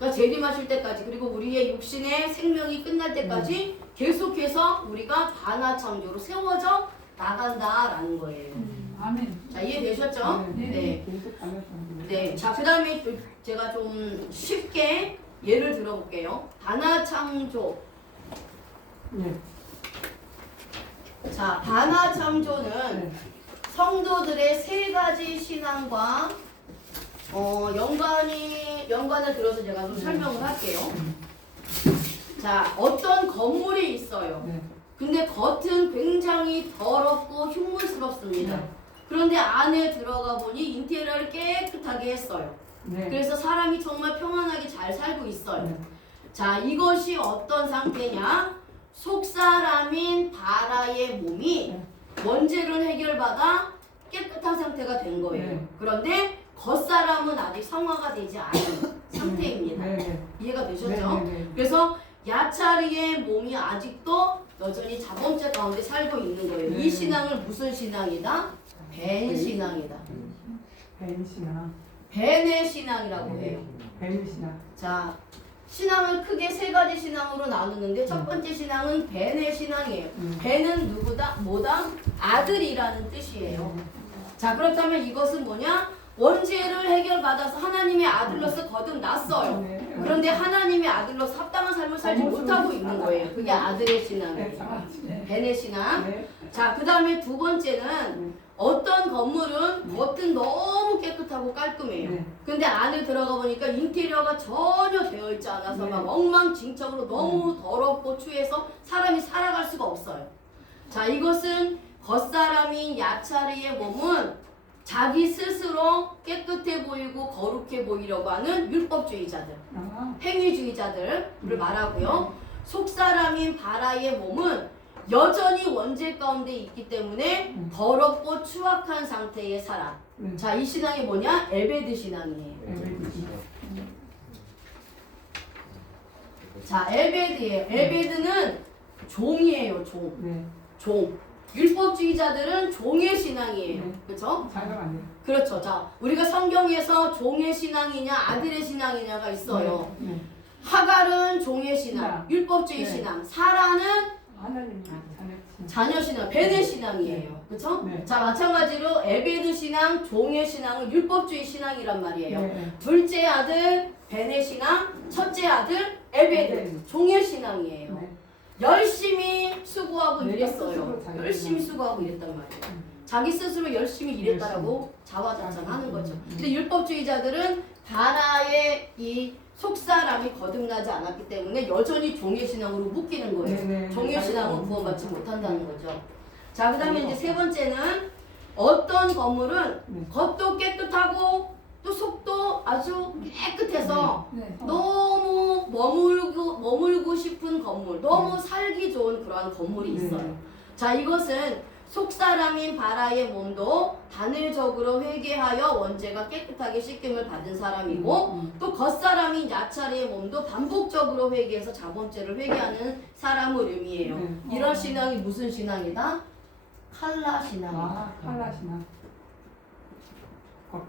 재림하실 때까지, 그리고 우리의 육신의 생명이 끝날 때까지 계속해서 우리가 바나 창조로 세워져 나간다라는 거예요. 아멘. 자, 이해되셨죠? 네. 네. 자, 그 다음에 제가 좀 쉽게 예를 들어볼게요. 바나 창조. 자, 바나 창조는 성도들의 세 가지 신앙과 연관을 들어서 제가 좀 설명을 할게요. 자, 어떤 건물이 있어요. 근데 겉은 굉장히 더럽고 흉물스럽습니다. 그런데 안에 들어가 보니 인테리어를 깨끗하게 했어요. 네. 그래서 사람이 정말 평안하게 잘 살고 있어요. 네. 자, 이것이 어떤 상태냐? 속사람인 바라의 몸이 원죄를 해결받아 깨끗한 상태가 된 거예요. 네. 그런데 겉사람은 아직 성화가 되지 않은 상태입니다. 네. 이해가 되셨죠? 네. 그래서 야차리의 몸이 아직도 여전히 자범죄 가운데 살고 있는 거예요. 네. 이 신앙을 무슨 신앙이다? 벤 신앙이다. 벤시나. 벤의 신앙이라고 해요. 벤시나. 자, 신앙을 크게 세 가지 신앙으로 나누는데 첫 번째 신앙은 벤의 신앙이에요. 벤은 누구다? 뭐다? 아들이라는 뜻이에요. 자, 그렇다면 이것은 뭐냐? 원죄를 해결받아서 하나님의 아들로서 거듭났어요. 네. 그런데 하나님의 아들로서 합당한 삶을 살지 못하고 있는 거예요. 그게 아들의 신앙이에요. 벤의 신앙. 네. 자, 그 다음에 두 번째는 어떤 건물은 겉은 너무 깨끗하고 깔끔해요. 네. 근데 안에 들어가 보니까 인테리어가 전혀 되어 있지 않아서 네. 막 엉망진창으로 너무 더럽고 추해서 사람이 살아갈 수가 없어요. 자, 이것은 겉사람인 야차르의 몸은 자기 스스로 깨끗해 보이고 거룩해 보이려고 하는 율법주의자들, 아, 행위주의자들을 말하고요. 속사람인 바라의 몸은 여전히 원죄 가운데 있기 때문에 더럽고 추악한 상태의 사람. 네. 자, 이 신앙이 뭐냐? 에베드 신앙이에요. 자, 에베드예요. 에베드는 종이에요, 종. 네. 종. 율법주의자들은 종의 신앙이에요. 네. 그렇죠? 자격 안 돼요. 그렇죠. 자, 우리가 성경에서 종의 신앙이냐 아들의 신앙이냐가 있어요. 네. 하갈은 종의 신앙, 신앙. 율법주의 네. 신앙. 사라는 하나님 자녀 신앙, 벤의 신앙이에요. 그렇죠? 네. 자, 마찬가지로 에베드 신앙, 종의 신앙은 율법주의 신앙이란 말이에요. 네. 둘째 아들 벤의 신앙, 첫째 아들 에베드 네. 종의 신앙이에요. 네. 열심히 수고하고 내가 일했어요. 스스로 자기 열심히 신앙. 수고하고 일했단 말이에요. 자기 스스로 열심히 일했다라고 자화자찬하는 거죠. 근데 율법주의자들은 바라의 이 속사람이 거듭나지 않았기 때문에 여전히 종의 신앙으로 묶이는 거예요. 네. 종의 신앙은 구원받지 못한다는 거죠. 자, 그 다음에 이제 세 번째는 어떤 건물은 네. 겉도 깨끗하고 또 속도 아주 깨끗해서 네. 너무 머물고 싶은 건물, 너무 살기 좋은 그러한 건물이 있어요. 자, 이것은 속사람인 바라의 몸도 단일적으로 회개하여 원죄가 깨끗하게 씻김을 받은 사람이고 또 겉사람인 야차리의 몸도 반복적으로 회개해서 자범죄를 회개하는 사람을 의미해요. 네. 이런 신앙이 무슨 신앙이다? 칼라 신앙이다. 아, 칼라시나.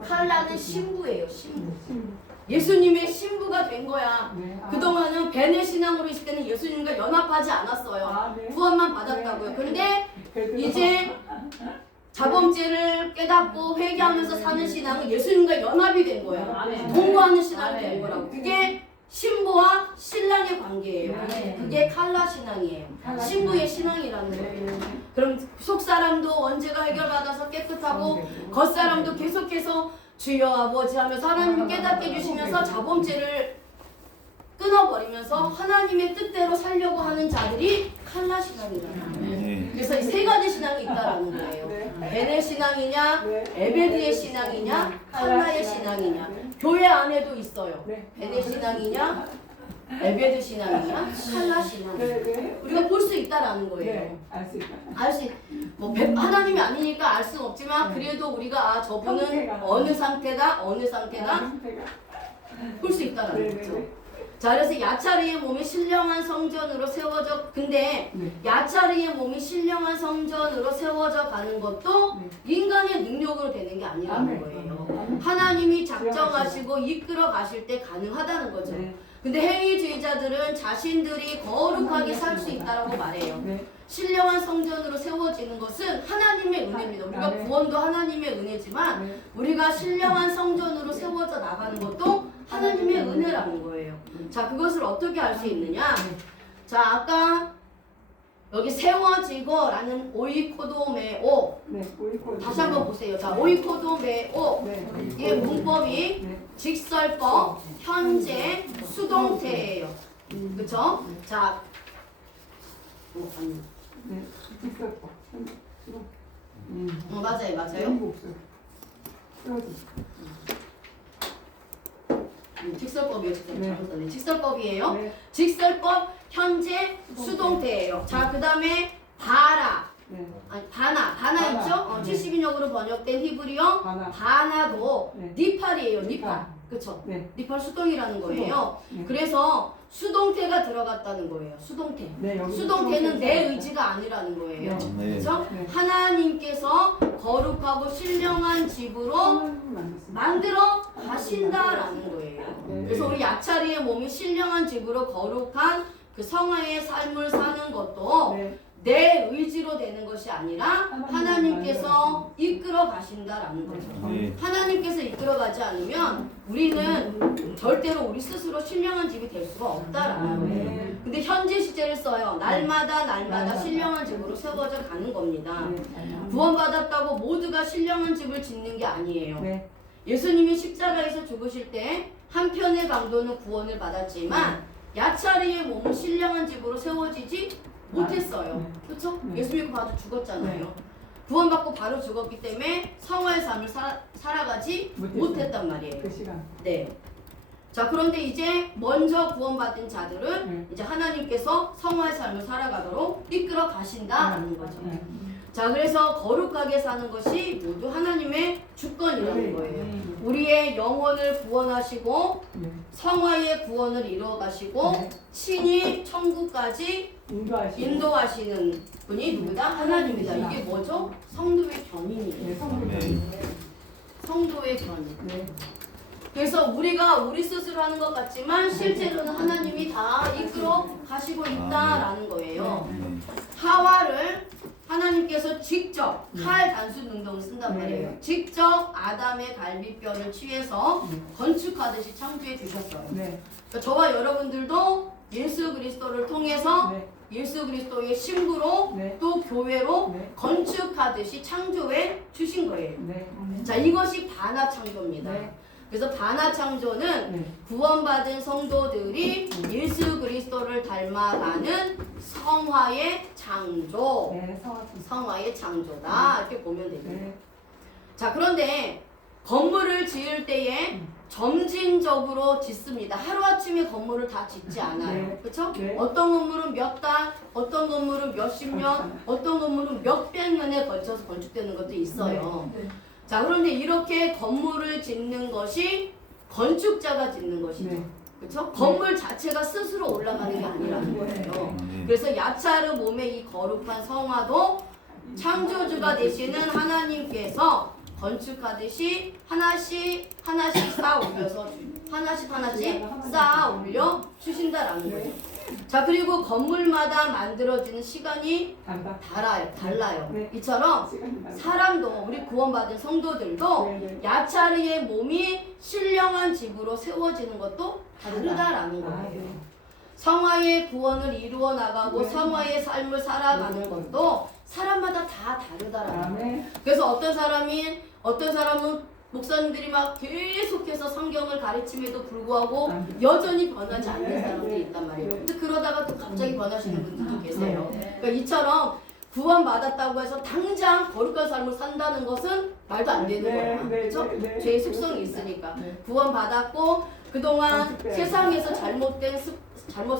칼라는 신부예요. 신부. 신부. 예수님의 신부가 된 거야. 네. 아. 그동안은 벤의 신앙으로 있을 때는 예수님과 연합하지 않았어요. 아, 네. 구원만 받았다고요. 네. 그런데 그래도 이제 자범죄를 깨닫고 회개하면서 사는 신앙은 예수님과 연합이 된 거예요. 아멘. 동거하는 신앙이 된 아멘. 거라고. 그게 신부와 신랑의 관계예요. 아멘. 그게 칼라 신앙이에요. 칼라 신부의 신앙. 신앙이라는 거예요. 네. 그럼 속사람도 원죄가 해결받아서 깨끗하고 네. 겉사람도 계속해서 주여 아버지 하면서 하나님 깨닫게 해주시면서 자범죄를 끊어버리면서 하나님의 뜻대로 살려고 하는 자들이 칼라 신앙이잖아요. 그래서 이 세 가지 신앙이 있다라는 거예요. 네. 벤의 신앙이냐, 네. 에베드의 신앙이냐, 칼라의 신앙이냐. 교회 안에도 있어요. 네. 벤의 신앙이냐, 에베드 신앙이냐, 칼라 신앙. 네. 네. 우리가 볼 수 있다라는 거예요. 네. 알 수 있다. 뭐 하나님이 아니니까 알 수는 없지만 그래도 우리가 저분은 상태가. 어느 상태다 상태가. 볼 수 있다라는 네. 거죠. 자, 그래서 야차르의 몸이 신령한 성전으로 세워져. 근데 네. 야차르의 몸이 신령한 성전으로 세워져 가는 것도 네. 인간의 능력으로 되는 게 아니라는 아멘. 거예요. 아멘. 하나님이 작정하시고 이끌어 가실 때 가능하다는 거죠. 네. 근데 행위주의자들은 자신들이 거룩하게 살 수 있다라고 말해요. 네. 신령한 성전으로 세워지는 것은 하나님의 은혜입니다. 우리가 아멘. 구원도 하나님의 은혜지만 네. 우리가 신령한 성전으로 세워져 나가는 것도 하나님의 은혜라는 거예요. 자, 그것을 어떻게 알 수 있느냐? 자, 아까 여기 세워지고라는 오이코도메오 네. 오이코. 다시 한번 보세요. 자, 오이코도메오 네. 이게 문법이 네. 직설법, 현재, 수동태예요. 그쵸? 자, 아니. 네. 있었고. 맞아요. 연구 없어요. 세워지. 직설법이에요. 네. 잘못 썼네. 직설법이에요. 네. 직설법 현재 수동태예요. 자, 그 다음에 바라. 네. 아니, 바나 바나. 있죠? 네. 72년으로 번역된 히브리어 바나. 바나도 네. 니팔이에요. 니팔. 니팔. 그쵸? 네. 니팔 수동이라는 거예요. 네. 그래서 수동태가 들어갔다는 거예요. 수동태. 네, 여기 수동태는 내 수동태. 의지가 아니라는 거예요. 네. 그렇죠? 네. 하나님께서 거룩하고 신령한 집으로 하나님 만났습니다. 만들어 가신다라는 거예요. 네. 그래서 우리 약차리의 몸이 신령한 집으로 거룩한 그 성화의 삶을 사는 것도 네. 내 의지로 되는 것이 아니라 하나님께서 이끌어 가신다라는 거죠. 네. 하나님께서 이끌어 가지 않으면 우리는 절대로 우리 스스로 신령한 집이 될 수가 없다라는 거예요. 네. 근데 현재 시제를 써요. 날마다 날마다. 신령한 집으로 세워져 가는 겁니다. 네. 구원받았다고 모두가 신령한 집을 짓는 게 아니에요. 네. 예수님이 십자가에서 죽으실 때 한편의 강도는 구원을 받았지만 야차리의 몸은 신령한 집으로 세워지지 못했어요. 네. 그렇죠? 네. 예수 믿고 바로 죽었잖아요. 네. 구원받고 바로 죽었기 때문에 성화의 삶을 살아가지 못했단 말이에요. 그 시간. 네. 자, 그런데 이제 먼저 구원받은 자들을 네. 이제 하나님께서 성화의 삶을 살아가도록 이끌어 가신다라는 거죠. 네. 자, 그래서 거룩하게 사는 것이 모두 하나님의 주권이라는 거예요. 우리의 영혼을 구원하시고 네. 성화의 구원을 이루어 가시고 네. 친히 천국까지 인도하시는 분이 누구다? 하나님이다. 이게 뭐죠? 성도의 견인이에요. 네, 성경. 성도의 견인. 네. 그래서 우리가 우리 스스로 하는 것 같지만 실제로는 하나님이 다 이끌어 가시고 있다라는 거예요. 하와를 하나님께서 직접 칼 단순 능동을 쓴단 말이에요. 네. 직접 아담의 갈비뼈를 취해서 네. 건축하듯이 창조해 주셨어요. 네. 그러니까 저와 여러분들도 예수 그리스도를 통해서 네. 예수 그리스도의 신부로 네. 또 교회로 네. 건축하듯이 창조해 주신 거예요. 네. 자, 이것이 반화 창조입니다. 네. 그래서 반화 창조는 네. 구원받은 성도들이 예수 그리스도를 닮아가는 성화의 창조. 네. 성화품. 성화의 창조다. 이렇게 보면 됩니다. 네. 자, 그런데 건물을 지을 때에 점진적으로 짓습니다. 하루아침에 건물을 다 짓지 않아요. 네. 그렇죠? 네. 어떤 건물은 몇 달, 어떤 건물은 몇십 년, 어떤 건물은 몇백 년에 걸쳐서 건축되는 것도 있어요. 네. 자, 그런데 이렇게 건물을 짓는 것이 건축자가 짓는 것이죠. 네. 그렇죠? 건물 자체가 스스로 올라가는 게 아니라는 거예요. 그래서 야차르 몸의 이 거룩한 성화도 창조주가 되시는 하나님께서 건축하듯이 하나씩 쌓아 올려서 하나씩 쌓아 올려 주신다라는 거예요. 자, 그리고 건물마다 만들어지는 시간이 달라요. 네. 이처럼 시간이 많아요. 사람도 우리 구원받은 성도들도 네, 네. 야차르의 몸이 신령한 집으로 세워지는 것도 다르다라는 아, 거예요. 네. 성화의 구원을 이루어 나가고 네. 성화의 삶을 살아가는 네. 것도 사람마다 다 다르다라는 거예요. 네. 그래서 어떤 사람은 목사님들이 막 계속해서 성경을 가르침에도 불구하고 여전히 변하지 않는 사람들이 있단 말이에요. 근데 그러다가 또 갑자기 변하시는 분들도 계세요. 그러니까 이처럼 구원받았다고 해서 당장 거룩한 삶을 산다는 것은 말도 안 되는 거예요. 그렇죠? 죄의 속성이 있으니까. 구원받았고 그동안 세상에서 잘못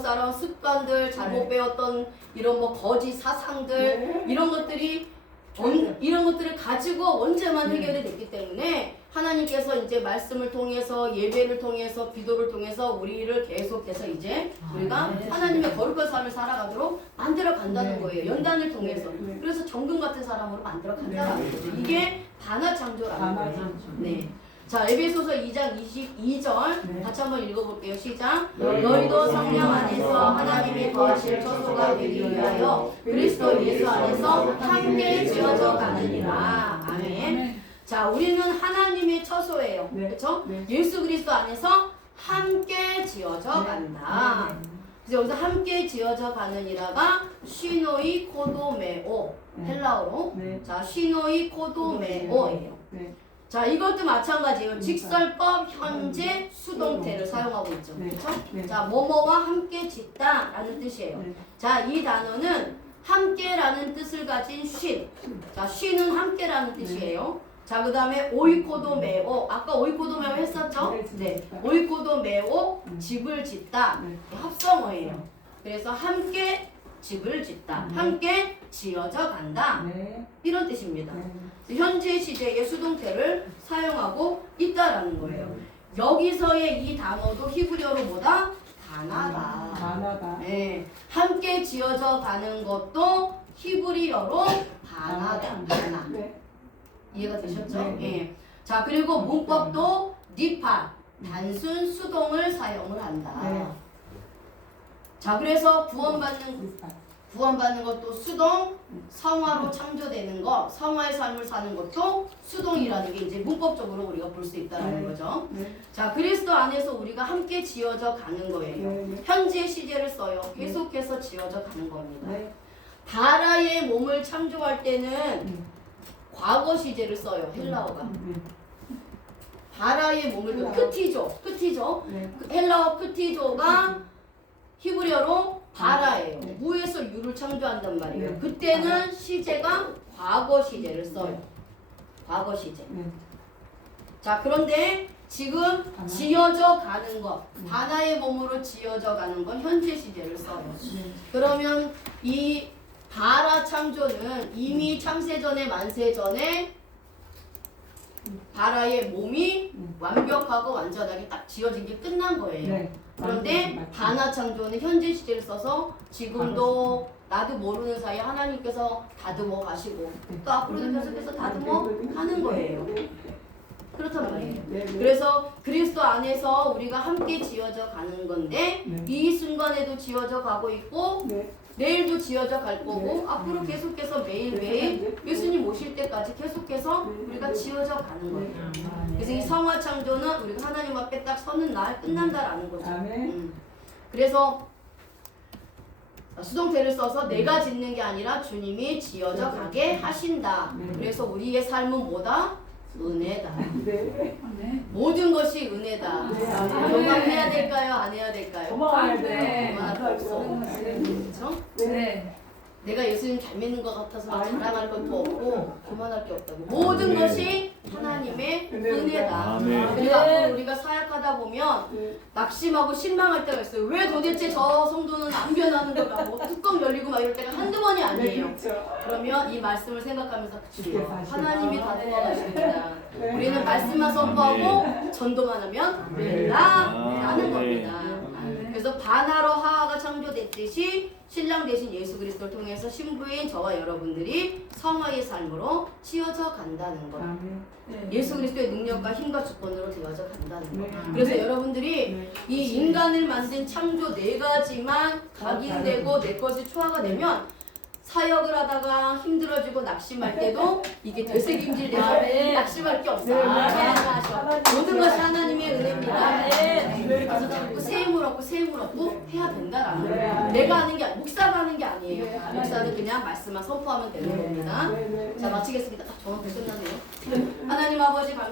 살아온 습관들, 잘못 배웠던 이런 뭐 거짓 사상들 이런 것들을 가지고 언제만 해결이 됐기 때문에 하나님께서 이제 말씀을 통해서 예배를 통해서 기도를 통해서 우리를 계속해서 이제 우리가 하나님의 거룩한 삶을 살아가도록 만들어 간다는 거예요. 연단을 통해서. 그래서 정금 같은 사람으로 만들어 간다는 거죠. 이게 반화 창조라는 거예요. 네. 자, 에베소서 2장 22절 같이 한번 읽어볼게요. 시작. 너희도 성령 안에서 하나님이 거하실 처소가 되기 위하여 그리스도 예수 안에서 함께 지어져 가느니라. 아멘. 자, 우리는 하나님의 처소예요. 그렇죠? 예수 그리스도 안에서 함께 지어져 간다. 그래서 여기서 함께 지어져 가느니라가 쉬노이 코도메오 헬라어로. 자, 쉬노이 코도메오예요. 자, 이것도 마찬가지예요. 직설법 현재 수동태를 사용하고 있죠. 그렇죠? 자, 뭐뭐와 함께 짓다라는 뜻이에요. 자, 이 단어는 함께라는 뜻을 가진 쉰. 자, 쉰은 함께라는 뜻이에요. 자, 그 다음에 오이코도메오. 아까 오이코도메오 했었죠? 네, 집을 네. 짓다. 오이코도메오, 집을 짓다. 네. 합성어예요. 그래서 함께 집을 짓다. 함께 지어져 간다. 네. 이런 뜻입니다. 네. 현재 시제의 수동태를 사용하고 있다라는 거예요. 여기서의 이 단어도 히브리어로 뭐다? 가나다. 가나다. 네. 함께 지어져 가는 것도 히브리어로 가나다. 가나. 네. 이해가 되셨죠? 네. 예. 자, 그리고 문법도 니파, 단순 수동을 사용을 한다. 네. 자, 그래서 구원받는 비슷한. 것도 수동, 성화로 창조되는 것, 성화의 삶을 사는 것도 수동이라는 게 이제 문법적으로 우리가 볼 수 있다는 네. 거죠. 네. 자, 그리스도 안에서 우리가 함께 지어져 가는 거예요. 네. 현재 시제를 써요. 계속해서 지어져 가는 겁니다. 네. 바라의 몸을 창조할 때는 음. 과거 시제를 써요. 헬라어가. 네. 바라의 몸을 헬라어. 크티조. 네. 그 헬라어 크티조가 히브리어로 바라예요. 네. 무에서 유를 창조한단 말이에요. 네. 그때는 시제가 과거 시제를 써요. 과거 시제. 네. 자, 그런데 지금 바나? 지어져 가는 것, 바나의 몸으로 지어져 가는 건 현재 시제를 써요. 네. 그러면 이 바라 창조는 이미 창세전에 만세전에 바라의 몸이 완벽하고 완전하게 딱 지어진 게 끝난 거예요. 네. 그런데 맞습니다. 바나 창조는 현재 시제를 써서 지금도 나도 모르는 사이에 하나님께서 다듬어 가시고 또 앞으로도 계속해서 다듬어 가는 거예요. 그렇단 말이에요. 네. 네. 그래서 그리스도 안에서 우리가 함께 지어져 가는 건데 네. 이 순간에도 지어져 가고 있고 네. 내일도 지어져 갈 거고 네. 앞으로 계속해서 매일매일 네. 예수님 오실 때까지 계속해서 네. 우리가 지어져 가는 거예요. 네. 그래서 이 성화 창조는 우리가 하나님 앞에 딱 서는 날 끝난다라는 거죠. 아멘. 그래서 수동태를 써서 내가 짓는 게 아니라 주님이 지어져 가게 하신다. 네. 그래서 우리의 삶은 뭐다? 은혜다. 네. 모든 것이 은혜다. 네. 아멘. 경험해야 될까요? 안 해야 될까요? 고마워야 네. 돼요. 고마울 거 없어. 네. 그렇죠? 네. 내가 예수님 잘 믿는 것 같아서 막 아멘. 자랑할 것도 없고 교만할 게 없다고. 모든 아멘. 것이 하나님의 은혜다. 아멘. 그리고 앞으로 우리가 사역하다 보면 네. 낙심하고 실망할 때가 있어요. 왜 도대체 저 성도는 안 변하는 걸까? 뭐 뚜껑 열리고 막 이럴 때가 한두 번이 네. 아니에요. 그렇죠. 그러면 이 말씀을 생각하면서 주여 사실. 하나님이 다듬어 가십니다. 네. 우리는 말씀만 선포하고 전도만 하면 된다 라는 겁니다. 그래서 바나로 하하가 창조됐듯이 신랑 대신 예수 그리스도를 통해서 신부인 저와 여러분들이 성화의 삶으로 치어져 간다는 것. 아멘. 예수 그리스도의 능력과 힘과 주권으로 되어져 간다는 것. 네. 그래서 여러분들이 네. 이 인간을 만든 창조 네 가지만 각인되고 내 것이 초화가 되면 사역을 하다가 힘들어지고 낙심할 때도 이게 되새김질돼서 낙심할 게 없어요. 네. 하나님 모든 것이 하나님의 은혜입니다. 네. 그래서 자꾸 세임을 얻고 해야 된다라는 네. 거예요. 내가 하는 게 목사가 하는 게 아니에요. 네. 목사는 그냥 말씀만 선포하면 되는 겁니다. 네. 네. 자, 마치겠습니다. 딱 정확히 끝나네요. 하나님 아버지 감사.